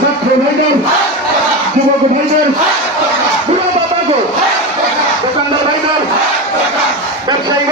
ছাত্র ভাইদের যুবক ভাইদের বুড়া ব্যবসায়ী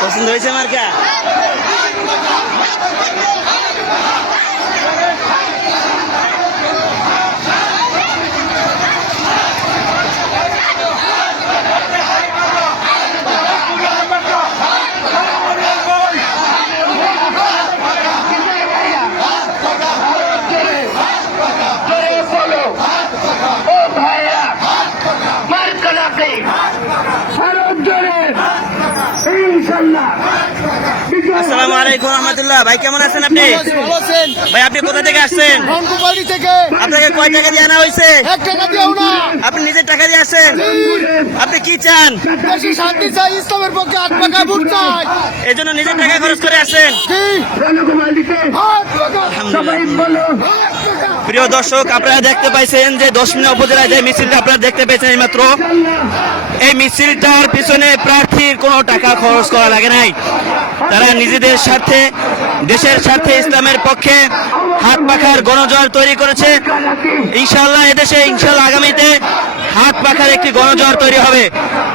পছন্দ হয়েছে মার্কা জোরে বলো ও আসসালামু আলাইকুম রহমতুল্লাহ। ভাই কেমন আছেন আপনি? ভাই আপনি কোথা থেকে আসছেন? থেকে। আপনাকে কয় টাকা দিয়ে আনা হয়েছে? এক টাকা দিও না। আপনি নিজের টাকা দিয়ে আসছেন? আপনি কি চান? শান্তি চাই ইসলামের পক্ষে ভোট চাই। এই জন্য নিজের টাকা খরচ করে আসছেন? প্রিয় দর্শক, আপনারা দেখতে পাইছেন যে দশমিনা উপজেলায় যে মিছিলটা আপনারা দেখতে পেয়েছেন এইমাত্র, এই মিছিলটার পিছনে প্রার্থীর কোনো টাকা খরচ করা লাগে নাই। তারা নিজেদের স্বার্থে, দেশের স্বার্থে ইসলামের পক্ষে হাত পাখার গণজোয়ার তৈরি করেছে। ইনশাল্লাহ এদেশে ইনশাল্লাহ আগামীতে হাত পাখার একটি গণজোয়ার তৈরি হবে।